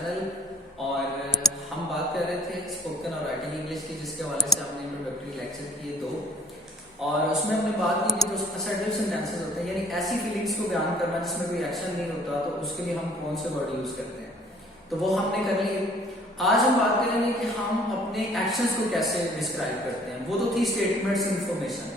Channel. और हम बात कर रहे थे स्पोकन और राइटिंग इंग्लिश की, जिसके हवाले से हमने इंट्रोडक्टरी लेक्चर किए 2, और उसमें हमने बात की कि जो असर्टिव सेंटेंसेस होते हैं, यानी ऐसी फीलिंग्स को बयान करना जिसमें कोई एक्शन नहीं होता, तो उसके लिए हम कौन से वर्ड यूज करते हैं, तो वो हमने कर लिए। आज हम बात करेंगे कि हम अपने एक्शंस को कैसे डिस्क्राइब करते हैं। वो तो थी स्टेटमेंट्स, इंफॉर्मेशन।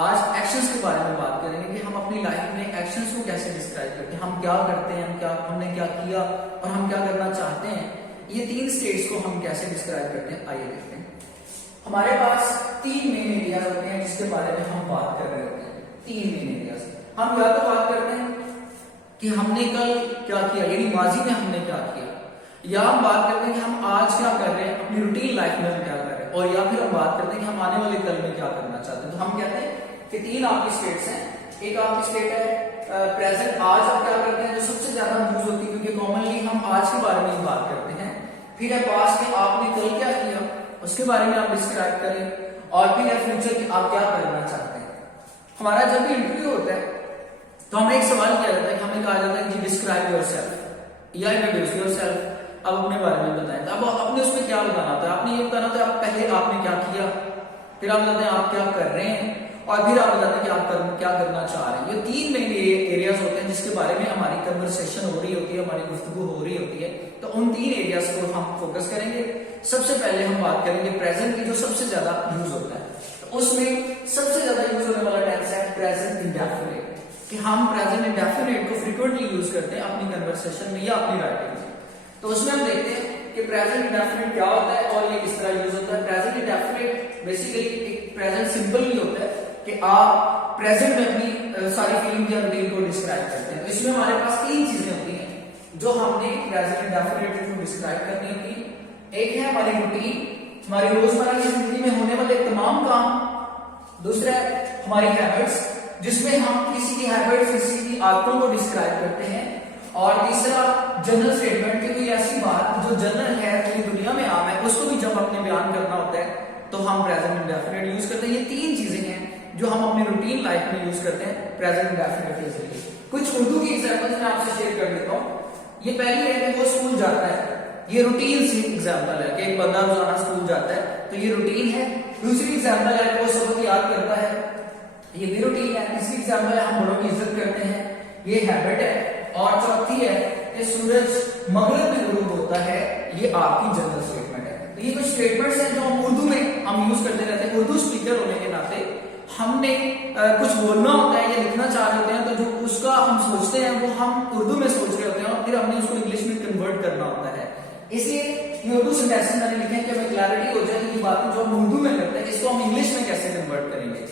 आज एक्शंस के बारे में बात करेंगे कि हम अपनी लाइफ में एक्शंस को कैसे डिस्क्राइब करते हैं, हम क्या करते हैं, हमने क्या किया और हम क्या करना चाहते हैं। ये 3 स्टेट्स को हम कैसे डिस्क्राइब करते हैं, आइए देखते हैं। हमारे पास 3 मेन एरियाज होते हैं जिसके बारे में हम बात कर रहे होते हैं। 3 मेन एरियाज। हम या तो बात करते हैं कि हमने कल क्या किया, यानी माजी में हमने क्या किया, या हम बात करते हैं कि हम आज क्या कर रहे हैं, अपनी रूटीन लाइफ में हम क्या कर रहे हैं, और या फिर हम बात करते हैं कि हम आने वाले कल में क्या करना चाहते हैं। तो हम कहते हैं कि 3 आपकी स्टेट्स हैं। एक आपकी स्टेट है प्रेजेंट, आज आप क्या करते हैं, जो सबसे ज्यादा यूज होती है, क्योंकि कॉमनली हम आज के बारे में ही बात करते हैं। फिर है पास्ट में आपने कल क्या किया, उसके बारे में आप डिस्क्राइब करें, और फिर है फ्यूचर में आप क्या करना चाहते हैं। हमारा जब भी इंटरव्यू होता है तो हमें एक सवाल किया जाता है कि हमें कहा जाता है कि डिस्क्राइब योरसेल्फ या इंट्रोड्यूस योरसेल्फ, अब अपने बारे में बताएं। अब अपने उसमें क्या बताना होता है, आपने ये बताना होता है आप पहले आपने क्या किया, फिर आप बताते हैं आप क्या कर रहे हैं, और फिर आप बताते हैं कि आप क्या करना चाह रहे हैं। ये 3 मेन एरियाज होते हैं जिसके बारे में हमारी कन्वर्सेशन हो रही होती है, हमारी गुफ्तगू हो रही होती है। तो उन 3 एरियाज को हम फोकस करेंगे। सबसे पहले हम बात करेंगे प्रेजेंट की, जो सबसे ज्यादा यूज होता है। तो उसमें सबसे ज्यादा यूज होने वाला टेंस है प्रेजेंट इंडेफिनिट, कि हम प्रेजेंट इंडेफिनिट को फ्रीक्वेंटली यूज करते हैं अपनी कन्वर्सेशन में या अपनी राइटिंग में। तो उसमें हम देखते हैं कि प्रेजेंट इंडेफिनिट क्या होता है और ये किस तरह यूज होता है। प्रेजेंट इंडेफिनिट बेसिकली एक प्रेजेंट सिंपल नहीं होता है कि आप प्रेजेंट में अपनी सारी फीलिंग या रूटीन को डिस्क्राइब करते हैं। तो इसमें हमारे पास 3 चीजें होती हैं जो हमने प्रेजेंट इंडेफिनिट को डिस्क्राइब करनी होती है। एक है हमारी रूटीन, हमारी रोजमर्रा की जिंदगी में होने वाले तमाम काम। दूसरा है हमारी हैबिट्स, जिसमें हम किसी की हैबिट्स, किसी की आदतों को डिस्क्राइब करते हैं। और तीसरा जनरल स्टेटमेंट, की कोई ऐसी बात जो जनरल है, पूरी दुनिया में आम है, उसको भी जब अपने बयान करना होता है तो हम प्रेजेंट इंडेफिनिट यूज करते हैं। ये 3 चीजें हैं जो हम अपनी रूटीन लाइफ में यूज करते हैं प्रेजेंट इंडेफिनिट के जरिए। कुछ उर्दू की एग्जांपल्स मैं आपसे शेयर कर देता हूँ। ये पहली है कि वो स्कूल जाता है, ये रूटीन सी एग्जांपल है कि एक बंदा रोजाना स्कूल जाता है, तो ये रूटीन है। दूसरी एग्जांपल है कि वो सबक याद करता है, ये भी रूटीन है। तीसरी एग्जांपल है हम बड़ों की इज्जत करते हैं, ये हैबिट है। और चौथी है कि सूरज मगरिब में गुरूब होता है, ये आपकी जनरल स्टेटमेंट है। तो ये कुछ स्टेटमेंट्स हैं जो हम उर्दू में हम यूज करते रहते हैं। उर्दू स्पीकर होने के नाते हमने कुछ बोलना होता है या लिखना चाह रहे होते हैं, तो जो उसका हम सोचते हैं वो हम उर्दू में सोच रहे होते हैं, और फिर हमने उसको इंग्लिश में कन्वर्ट करना होता है। इसलिए ये उर्दू सेंटेंसेस मैंने लिखे हैं कि हमें क्लैरिटी हो जाए कि बातें जो हम उर्दू में करते हैं इसको हम इंग्लिश में कैसे कन्वर्ट करेंगे।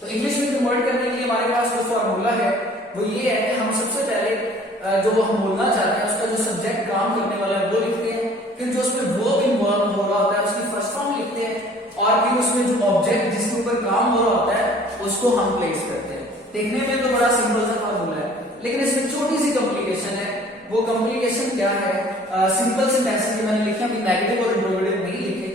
तो इंग्लिश में कन्वर्ट करने के लिए हमारे पास जो फॉर्मूला है वो ये है कि हम सबसे पहले जो हम बोलना चाहते हैं उसका जो सब्जेक्ट काम करने वाला है वो लिखते हैं, फिर जो उसमें वर्ब इन्वॉल्व हो रहा होता है उसकी फर्स्ट फॉर्म लिखते हैं, और फिर उसमें जो ऑब्जेक्ट जिसके ऊपर काम हो रहा होता है उसको हम प्लेस करते हैं। देखने में तो बड़ा सिंपल सा फॉर्मूला है, लेकिन इसमें छोटी सी कॉम्प्लिकेशन है। वो कॉम्प्लिकेशन क्या है, सिंपल सेंटेंसेस जो मैंने लिखे अभी नेगेटिव और इंट्रोगेटिव नहीं लिखे,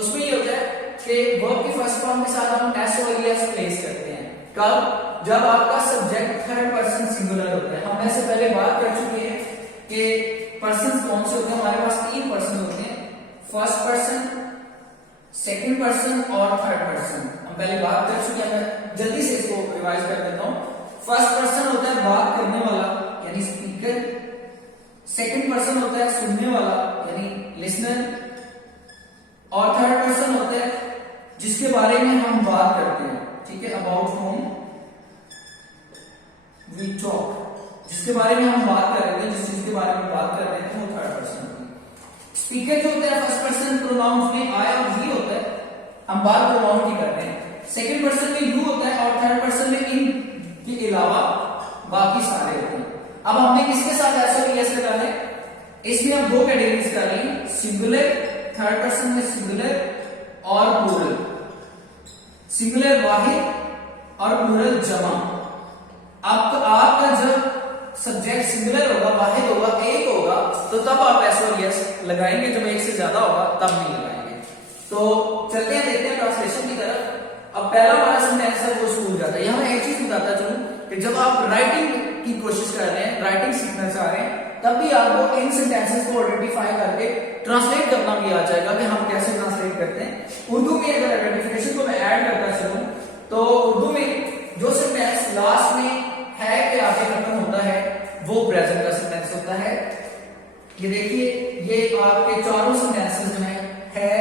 उसमें ये होता है कि वर्ब की फर्स्ट फॉर्म के साथ हम एस और एस प्लेस करते हैं। कब? जब आपका सब्जेक्ट थर्ड पर्सन सिंगुलर होता है। हम ऐसे पहले बात कर चुके हैं कि पर्सन कौन से होते हैं। हमारे पास 3 पर्सन होते हैं, फर्स्ट पर्सन, सेकंड पर्सन और थर्ड पर्सन। हम पहले बात कर चुके हैं, मैं जल्दी से इसको रिवाइज कर देता हूं। फर्स्ट पर्सन होता है बात करने वाला यानी स्पीकर, सेकंड पर्सन होता है सुनने वाला यानी लिसनर, और थर्ड पर्सन होता है जिसके बारे में हम बात करते हैं, ठीक है, अबाउट होम वी टॉक, जिसके बारे में हम बात कर रहे थे, जिस चीज के बारे में बात कर रहे थे, वो थर्ड पर्सन होती है। स्पीकर जो होता है फर्स्ट पर्सन प्रोनाउंस में आई और वी होता है, हम बात प्रोनाउन की करते हैं। सेकंड पर्सन में यू होता है, और थर्ड पर्सन में इन के अलावा बाकी सारे होते हैं। अब हमने किसके साथ ऐसा रिलेस लगाना है, इसमें हम 2 कैटेगरीज कर रहे हैं, सिंगुलर, थर्ड पर्सन में सिंगुलर और प्लूरल। सिंगुलर वाहिद और प्लूरल जमा। आपका जब सब्जेक्ट सिंगुलर होगा, वाहिद होगा, एक होगा, तो तब आप एस और यस लगाएंगे, जब एक से ज्यादा होगा तब नहीं लगाएंगे। तो चलते हैं, देखते हैं ट्रांसलेशन की तरफ। अब पहला हमारा सेंटेंस है वो स्कूल जाता है। यहां मैं एक चीज बताता चलूं कि जब आप राइटिंग की कोशिश कर रहे हैं, राइटिंग सीखना चाह रहे हैं, तब भी आपको इन सेंटेंसेस को आइडेंटिफाई करके ट्रांसलेट करना भी आ जाएगा कि हम कैसे ट्रांसलेट करते हैं। उर्दू में अगर आइडेंटिफिकेशन को मैं ऐड करता चलूं तो उर्दू में जो सेंटेंस लास्ट में है के आगे खत्म होता है वो प्रेजेंट का सेंटेंस होता है। ये देखिए, ये आपके चारों सेंटेंसेस जो है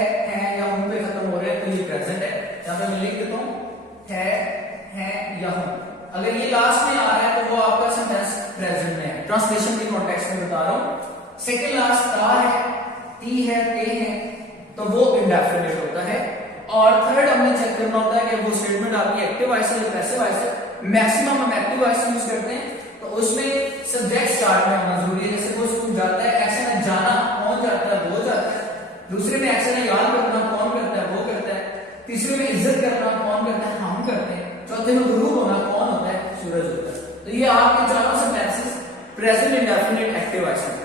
या हूं पे खत्म हो रहे हैं तो ये प्रेजेंट है। यहां पे मैं लिख देता हूं है या हूं। अगर ये लास्ट में आ रहा है तो वो आपका सेंटेंस प्रेजेंट में है। ट्रांसलेशन के कॉन्टेक्स्ट में बता रहा हूं। सेकंड लास्ट ता है, ती है, ते है, तो वो इंडेफिनिट होता है। और थर्ड हमें चेक करना होता है कि वो स्टेटमेंट आपकी एक्टिव वॉइस है या पैसिव वॉइस है। मैक्सिमम हम एक्टिव वॉइस यूज करते हैं, तो उसमें सब्जेक्ट स्टार्ट में होना जरूरी है। जैसे वो स्कूल जाता है, एक्शन है जाना, कौन जाता है, वो जाता है। दूसरे में एक्शन है याद करना, कौन करता है, वो करता है। तीसरे में इज्जत करना, कौन करता है, हम करते हैं। चौथे में गुरु होना, कौन होता है, सूरज होता है। तो ये आपके चारों sentences present indefinite active voice है।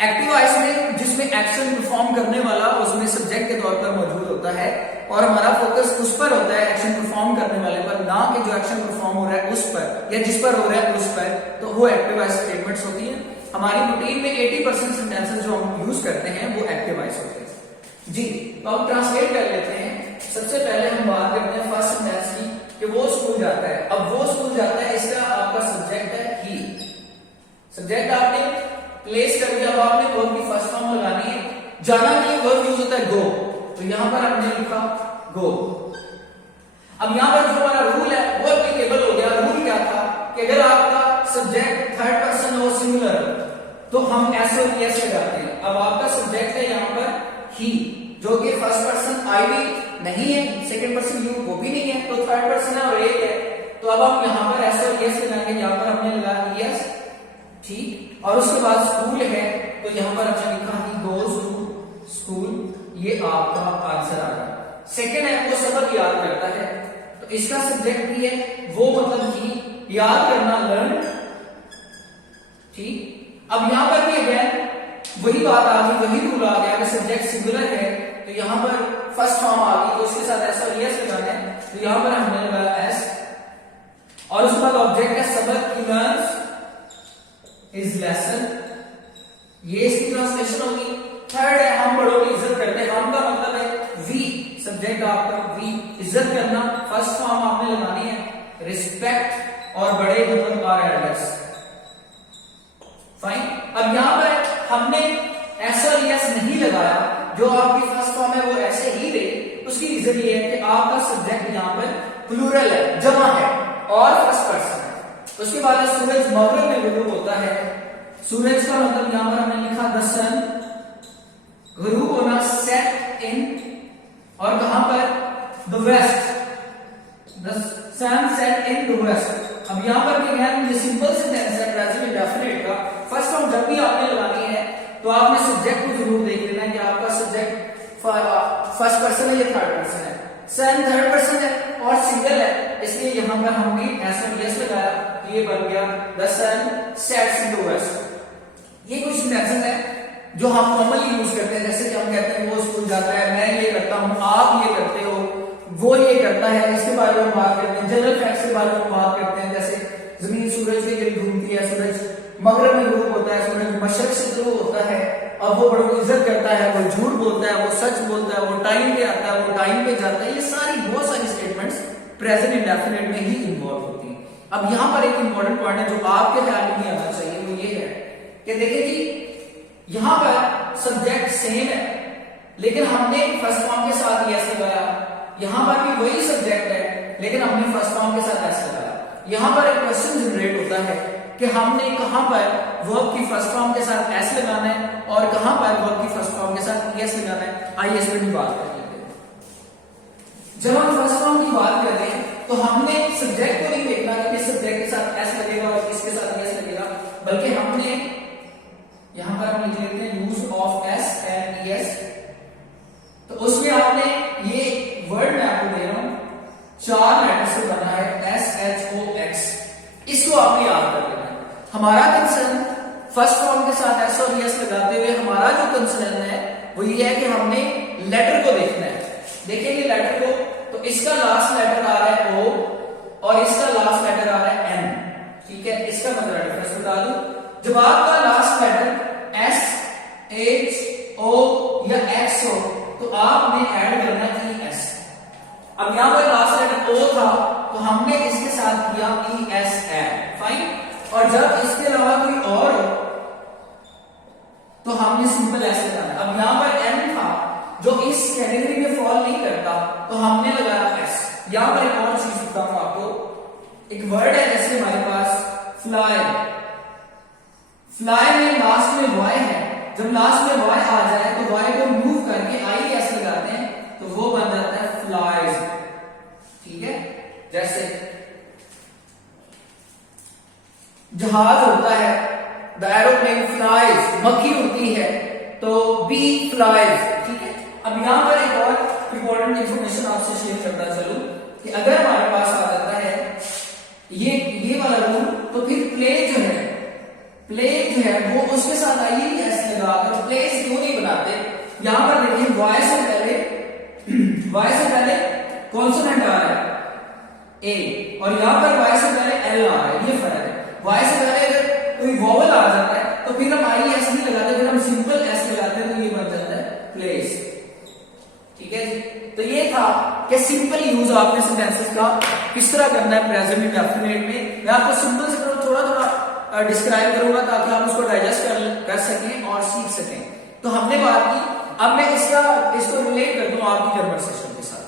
एक्टिव वॉइस में जिसमें एक्शन परफॉर्म करने वाला उसमें सब्जेक्ट के तौर पर मौजूद होता है और हमारा फोकस उस पर होता है, एक्शन परफॉर्म करने वाले पर, ना कि जो एक्शन परफॉर्म हो रहा है उस पर या जिस पर हो रहा है उस पर। तो वो एक्टिव वॉइस स्टेटमेंट्स होती है। हमारी रूटीन में 80% सेंटेंसेस जो हम यूज करते हैं वो एक्टिव वॉइस होते हैं जी। तो अब ट्रांसलेट कर लेते हैं। सबसे पहले हम बात करते हैं फर्स्ट सेंटेंस की कि वो स्कूल जाता है। अब वो स्कूल जाता है, इसका आपका सब्जेक्ट है ही। सब्जेक्ट आपने प्लेस कर दिया। अब आपने वर्ब की फर्स्ट फॉर्म लगानी है। जाना के लिए वर्ब यूज होता है गो, तो यहां पर हमने लिखा गो। अब यहां पर जो हमारा रूल है वो एप्लीकेबल हो गया। रूल क्या था कि अगर आपका सब्जेक्ट थर्ड पर्सन हो सिंगुलर तो हम एस और एस लगाते हैं। अब आपका सब्जेक्ट है यहां पर ही, जो कि फर्स्ट पर्सन आई भी नहीं है, सेकंड पर्सन यू वो भी नहीं है, तो थर्ड पर्सन है और एक है। तो अब हम यहां पर एस और एस लगाएंगे। यहां पर हमने लगाया एस, ठीक। और उसके बाद स्कूल है तो यहां पर हमने लिखा ही गोज टू स्कूल। ये आपका आंसर आ गया। सेकंड है वो सबक याद करता है, तो इसका सब्जेक्ट भी है वो, मतलब कि याद करना, लर्न, ठीक। अब यहां पर भी अगेन वही बात आ गई, वही रूल आ गया कि सब्जेक्ट सिंगुलर है तो यहां पर फर्स्ट फॉर्म आ गई तो उसके साथ एस और एस लगाना है। तो यहां पर हमने लगाया एस और उसके बाद ऑब्जेक्ट है सबक, ही लर्न्स इज लेसन। ये इसकी ट्रांसलेशन होगी। थर्ड है हम बड़ों की इज्जत करते हैं। हम का मतलब है वी, सब्जेक्ट आपका वी, इज्जत करना, फर्स्ट फॉर्म आपने लगानी है रिस्पेक्ट और बड़े मतलब आर एल्डर्स। फाइन। अब यहां पर हमने एस और एस नहीं लगाया, जो आपकी फर्स्ट फॉर्म है वो ऐसे ही रही। उसकी रीजन ये है कि आपका सब्जेक्ट यहां पर प्लूरल है, जमा है और फर्स्ट पर्सन है। उसके बाद सूरज मगरिब में गुरूब होता है। सूरज का मतलब यहां पर हमने लिखा द सन, गुरूब होना सेट इन, और कहां पर the west, the sun set in the west. अब यहां पर भी ये सिंपल सेंटेंस है प्रेजेंट इंडेफिनिट का। फर्स्ट फॉर्म जब भी आपने लगानी है तो आपने सब्जेक्ट को जरूर देख लेना कि आपका सब्जेक्ट फर्स्ट पर्सन है या थर्ड पर्सन है। सन थर्ड पर्सन है और सिंगल है, इसलिए यहां पर हमने एस और एस लगाया, तो ये बन गया the sun sets in the west. ये कुछ सेंटेंसेस है जो हम कॉमनली यूज करते हैं, जैसे कि हम कहते हैं वो स्कूल जाता है, मैं ये करता हूं, आप ये करते हो, वो ये करता है। इसके बारे में बात करते हैं। जनरल फैक्ट्स के बारे में बात करते हैं, जैसे जमीन सूरज के गिर्द घूमती है, सूरज मगरिब में गुरूब होता है, सूरज मशरक से शुरू होता है और वो बड़ों की इज्जत करता है, वो झूठ बोलता है, वो सच बोलता है, वो टाइम पे आता है, वो टाइम पे जाता है। ये सारी बहुत सारी स्टेटमेंट्स प्रेजेंट इंडेफिनिट में ही इन्वॉल्व होती हैं। अब यहां पर एक इंपॉर्टेंट पॉइंट है जो आपके ख्याल में नहीं आना चाहिए, वो ये है कि देखिए जी यहां पर सब्जेक्ट सेम है लेकिन हमने फर्स्ट फॉर्म के साथ एस लगाया। यहां पर भी वही सब्जेक्ट है लेकिन हमने फर्स्ट फॉर्म के साथ एस लगाया। यहां पर एक क्वेश्चन जनरेट होता है कि हमने कहां पर वर्ब की फर्स्ट फॉर्म के साथ एस लगाना है और कहां पर वर्ब की फर्स्ट फॉर्म के साथ एस लगाना है। आइए इस पर भी बात कर लेते हैं। जब हम फर्स्ट फॉर्म की बात कर रहे हैं तो हमने सब्जेक्ट को नहीं देखना कि किस सब्जेक्ट के साथ एस लगेगा और किसके साथ एस लगेगा, बल्कि हमने यहां पर हम लिख लेते हैं use of S and S. तो उसमें आपने ये वर्ड मैं आपको दे रहा हूं, 4 लेटर से बना है SHOX, इसको आपने याद कर लेना है। हमारा कंसर्न फर्स्ट फॉर्म के साथ एस और एस लगाते हुए हमारा जो कंसर्न है वो ये है कि हमने लेटर को देखना है। देखेंगे लेटर को, तो इसका लास्ट लेटर आ रहा है O और इसका लास्ट लेटर आ रहा है N, ठीक ठीक है, इसका मैं जरा डिफरेंस बता दूं। जब आपका लास्ट लेटर एस, एच, ओ या एक्स हो तो आपने ऐड करना है एस। अब यहां पर लास्ट लेटर ओ था तो हमने इसके साथ किया ई एस ऐड, फाइन। और जब इसके अलावा कोई और हो तो हमने सिंपल एस लगाना। अब यहां पर एम था जो इस कैटेगरी में फॉल नहीं करता तो हमने लगाया एस। यहां पर एक और चीज बताऊं हूं आपको, एक वर्ड है जैसे हमारे पास फ्लाई, फ्लाई में लास्ट में वाई है, जब लास्ट में वाई आ जाए तो वाई को मूव करके आई एस लगाते हैं तो वो बन जाता है फ्लाइज, ठीक है। जैसे जहाज होता है, द एरोप्लेन फ्लाइज, मक्खी उड़ती है तो बी फ्लाइज, ठीक है। अब यहां पर एक और इंपॉर्टेंट इंफॉर्मेशन आपसे शेयर करता चलूं कि अगर हमारे पास आ जाता है ये वाला रूल तो फिर प्लेन जो है वो उसके साथ आइए एस लगाकर प्लेस क्यों नहीं बनाते। यहां पर देखिए वाई से पहले कॉन्सोनेंट आ रहा है ए और यहां पर वाई से पहले एल आ रहा है, ये फर्क है। वाई से पहले अगर कोई वॉवल आ जाता है तो फिर हम आई एस नहीं लगाते, फिर हम सिंपल एस लगाते हैं तो ये बन जाता है प्लेस, ठीक है जी। तो ये था कि सिंपल यूज आपने सेंटेंसेस का किस तरह करना है प्रेजेंट इंडेफिनिट में। मैं आपको सिंपल से थोड़ा डिस्क्राइब करूंगा ताकि आप उसको डाइजेस्ट कर सकें और सीख सकें। तो हमने बात की, अब मैं इसको रिलेट कर दूं आपकी कन्वर्सेशन के साथ।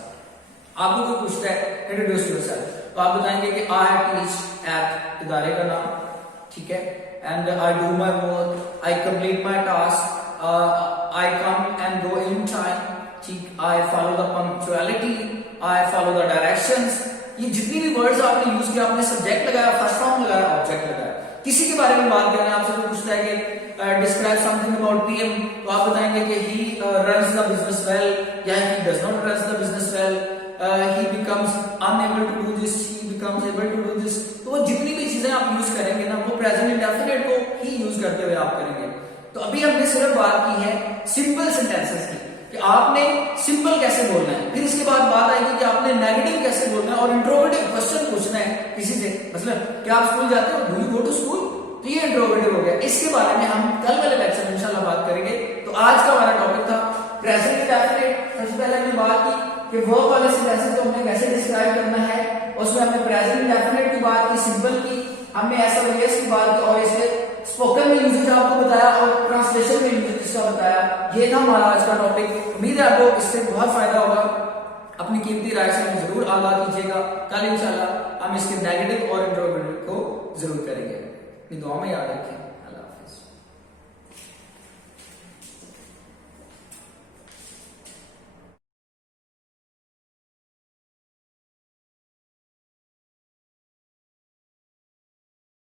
आपको कोई पूछता है इंट्रोड्यूस योरसेल्फ तो आप बताएंगे कि आई टीच एट इदारे का नाम, ठीक है, and I do my work, I complete my task, I come and go in time, ठीक, I follow the punctuality, I follow the directions. ये जितनी भी वर्ड्स आपने यूज किया, आपने सब्जेक्ट लगाया, फर्स्ट फॉर्म लगाया, ऑब्जेक्ट लगाया। किसी के बारे में बात करें, आपसे कोई पूछता है कि डिस्क्राइब समथिंग अबाउट पीएम तो आप बताएंगे कि he runs the business well या he does not runs the business well, he becomes unable to do this, he becomes able to do this. तो वो जितनी भी चीजें आप यूज करेंगे ना वो प्रेजेंट इंडेफिनिट को ही यूज करते हुए आप करेंगे। तो अभी हमने सिर्फ बात की है सिंपल सेंटेंसेस की कि आपने सिंपल कैसे बोलना है, फिर इसके बाद बात आएगी कि आपने नेगेटिव कैसे बोलना है और इंट्रोगेटिव क्वेश्चन पूछना है किसी से, मतलब क्या आप स्कूल जाते हो, do you go to school, तो ये इंट्रोगेटिव हो गया। इसके बारे में हम कल वाले लेक्चर में इंशाल्लाह बात करेंगे। तो आज का हमारा टॉपिक था प्रेजेंट इंडेफिनिट। सबसे पहले हमने बात की कि वर्ब वाले सेंटेंसेस को हमने कैसे डिस्क्राइब करना है, उसमें हमने प्रेजेंट इंडेफिनिट की बात की, सिंपल की, हमने ऐसा वेरिएस की बात की और इसके स्पोकन में यूजेज आपको बताया और ट्रांसलेशन में यूजेज इसका बताया। ये था हमारा आज का टॉपिक। उम्मीद है आपको इससे बहुत फायदा होगा। अपनी कीमती राय से हमें जरूर आगाह कीजिएगा। कल इंशाल्लाह हम इसके नेगेटिव और इंट्रोगेटिव को जरूर करेंगे। अपनी दुआ में याद रखें।